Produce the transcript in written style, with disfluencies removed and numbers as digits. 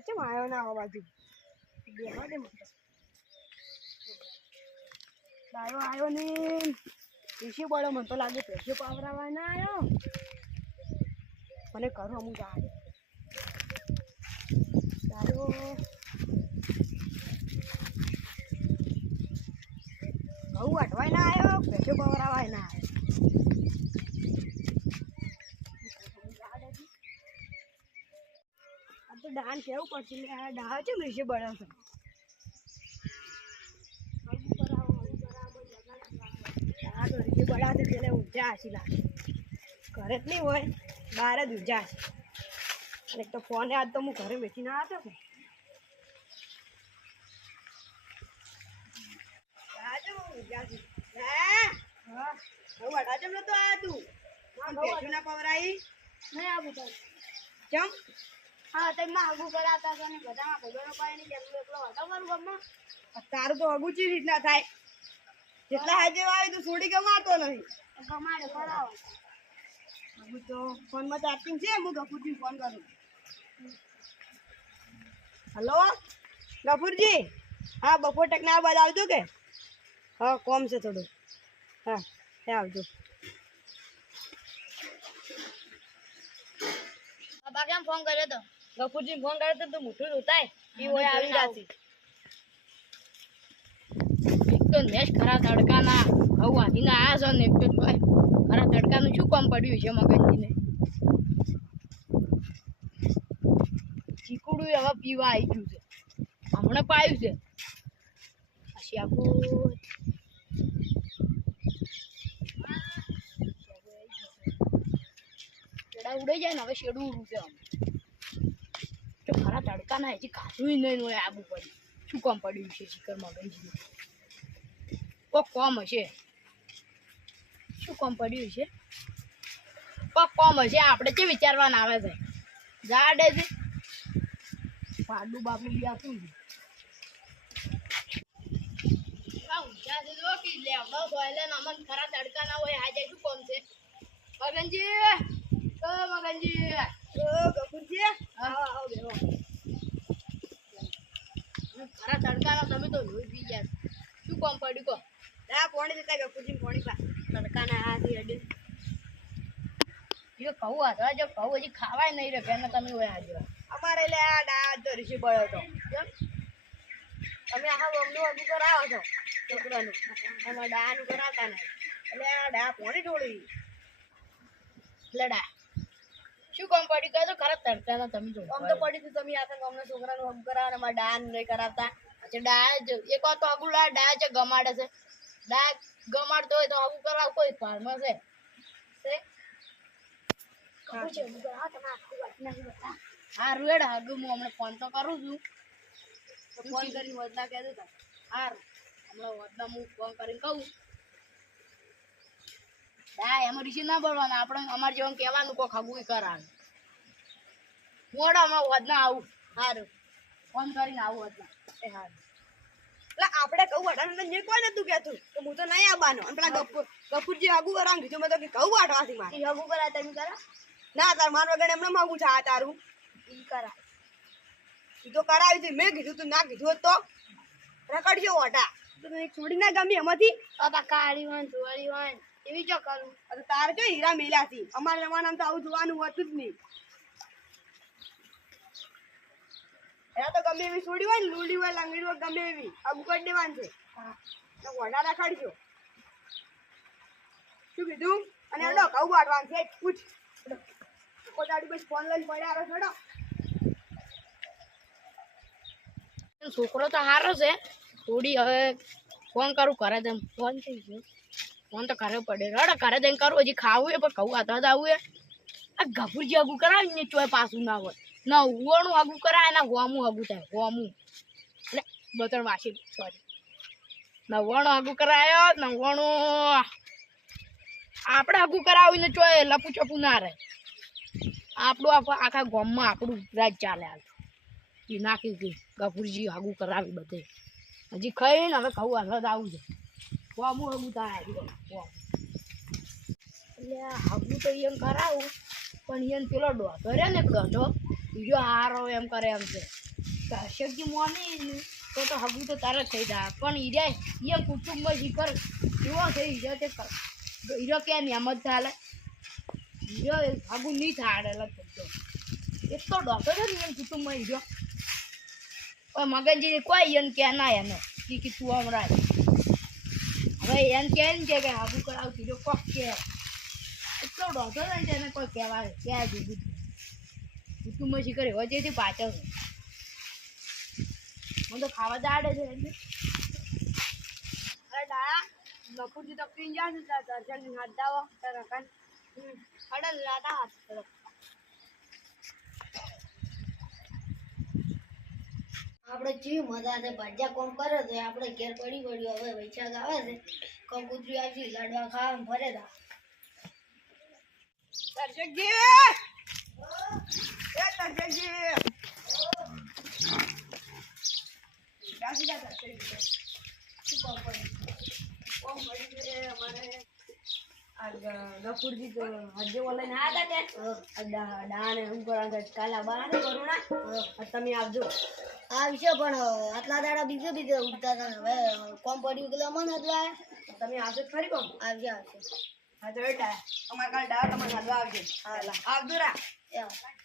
ચમ આવ્યો ના આ બાજુ બેહવા દે મને દાયો આવ્યો ને ઋષિ બોલો મને તો લાગે પેશો પાવરાવા ના આવ્યો મને કરો હું જાય દાયો ઘઉં વાટવાય ના આવ્યો પેશો પાવરાવાય ના આવ્યો આ તો ડાન કેવું પડશે આ ડાહ છે ઋષિ બોલો છે બળાથી પેલે ઊંઝા હસી લાગે ઘરે જ નહીં હોય બહાર જ ઊંઝા હશે એક તો ફોને આજ તો હું ઘરે બેસી ના હતો કે તારું તો અગુ ચી રીતના થાય જેટલા હાજે આવે તો છોડી ગમાતો નહીં ગમાડે બરાબર હું તો ફોનમાં ચાર્જિંગ છે હું ગફુરજી ફોન કરું હલો ગફુરજી હા બપોર ટકના બાદ આવજો કે હા કોમ છે થોડું હા એ આવજો બાબા કેમ ફોન કર્યો તો ગફુરજી ફોન કર્યો તો મોટું જોતાય એ હોય આવી જાશે તો નેશ ખરા તડકાના ઘઉં વાંધીને આવ્યા છો ને એક તો ખરા તડકાનું શું કામ પડ્યું છે મગનજીને ચીકુડું હવે પીવા આવી ગયું છે હમણાં પાયું છે પછી આખું ઉડાઈ જાય ને હવે શેડું રૂપે તો ખરા તડકાના હજી ખાધું નહીં હોય આબુ પડ્યું શું કામ પડ્યું છે શિખર મગનજીને કોમ હશે શું કોમ પડ્યું છે કોમ હશે આપણે કે વિચારવાના આવે છે જાડે છે પાડું બાપુ ગયા શું ખરા તડકા ના હોય આજે શું કોમ છે મગનજી મગનજી ખરા તડકા ના તમે તો રોજ પી ગયા શું કોમ પડ્યું કહો પોણી દેતા ગફુરજી પોણી પા તડકાના હાથી અડી જો કહું હતા જો કહું હજી ખાવાય નહીં રે બેન તમે હોય આજે અમારે એટલે આ ડા તો ઋષિ પડ્યો હતો તમે આખા બમનું અગું કરાવો છો છોકરાનું એમાં ડાનું કરાવતા નહીં એટલે આ ડા પોણી ઢોળી લડા શું કામ પડ્યું કહો તો ખરા તડકાના તમે જો આમ તો પડી તું તમે આખા ગામના છોકરાનું અગું કરાવો ને એમાં ડાન નહીં કરાવતા ડા એક વાર તો અગું ડા છે ગમાડે છે ડા ગમાડતો હોય તો અગું કરાવ કોઈ ફાર્મર છે હા રેડ હગું હું હમણાં ફોન તો કરું છું ફોન કરીને વધના કહેતો હતા હારું હમણાં વધના હું ફોન કરીને કહું ડા એમાં રિસીવ ના બોલવાના આપણે અમારે જેવું કહેવાનું કોઈ ખગું કરાવે મોડા હમણાં વધના આવું સારું ફોન કરીને આવું વધના એ સારું એટલે આપણે કહું વાટવાનું ને કોઈ નતું કહેતું તો હું તો નહીં આવવાનો અને પેલા ગફુરજી આગું કરાવ કીધું મેં તો કે કહું વાટવાથી મારે હગું કરાય તમે કરા ના તાર માર વગર એમને માગું છે આ તારું ઈ કરાય તું તો કરાવી છે મેં કીધું તું ના કીધું હોત તો રખડજો ઓટા તું એક છોડી ના ગમી એમાંથી બાપા કાળી હોય ધોળી હોય એવી જો કરું તાર જો હીરા મેલાથી અમારા જમાનામાં તો આવું જોવાનું હોતું જ નહીં એના તો ગમે એવી છોડી હોય ને લૂડી હોય લાંગડી હોય ગમે એવી આગું કરી દેવાનું છે તો ઓટા રખડજો શું કીધું અને એનો ઘઉં વાટવાનું છે પૂછ કોટાડી બસ ફોન લઈને પડ્યા આવે છોડો છોકરો તો સારો છે થોડી હવે ફોન કરું કરે તેમ ફોન થઈ ગયો ફોન તો કરે પડે રડે કરે તેમ કરું હજી ખાવું એ પણ કહું હાથ આવું એ આ ગફુરજી હગું કરાવી ને ચોય પાછું ના હોય ના ઉવાનું હગું કરાય ના હોમું હગું થાય હોમું એટલે બતર વાસી સોરી નવ્વાણું હગું કરાયો નવ્વાણું આપણે હગું કરાવીને ચોય લપુ ચપુ ના રહે આપણું આખા ગામમાં આપણું રાજ ચાલે હાલ એ નાખી હતી ગફુરજી હગું કરાવી બધે હજી ખાઈને હવે ખાવું હાલ આવું છે હોમું હગું થાય એટલે હગું તો એમ કરાવું પણ એને પેલો ડોટો રે ને ગઢો બીજો હારો એમ કરે એમ છે કશ્યપજી મોની તો હગું તો તારે થઈ જાય પણ હીરા એ કુટુંબમાં શિખર કેવો છે હીરો તે હીરો કે નિયમ જ ચાલે હીરો હગું નહીં થાય લગતો એટલો ડોક્ટર છે ને એમ કુટુંબમાં હીરો કોઈ મગનજી કોઈ એને કે ના એને કે તું આમ રાખ હવે એને કહે ને કે હગું કરાવતી જો કોક કે એટલો ડોક્ટર છે ને એને કોઈ કહેવાય ક્યાં દીધું કુટુંબમાં શિખર એવો જેથી પાછળ છે મને તો ખાવા દાડે છે એટલે અરે દાડા નકુરજી તો પીને જાય છે દર્શન હાથ દાવો તારા કાન અડલ રાતા હાથ તરફ આપણે જેવી મજા છે ભાજ્યા કોમ કરે છે આપણે ઘેર પડી પડ્યું હવે વૈશાખ આવે છે કંકુતરી આવશે લાડવા ખાવા ફરે તા દર્શકજી એ દર્શકજી ગાસી જા દર્શકજી શું કોમ પડી છે અમારે આ ગફુરજી તો હજે ઓલા ના હતા કે ડાને હું કરા કાલા બાને કરુણા તમે આવજો આ વિશે પણ આટલા દાડા બીજે ઉડતા હતા હવે કોમ પડ્યું એટલે અમને એટલે તમે આવજો જ ખરી કોમ આવશે આવશે હા તો બેટા અમારે કાલ ડા તમારે હાલવા આવજો આવજો રા Yeah.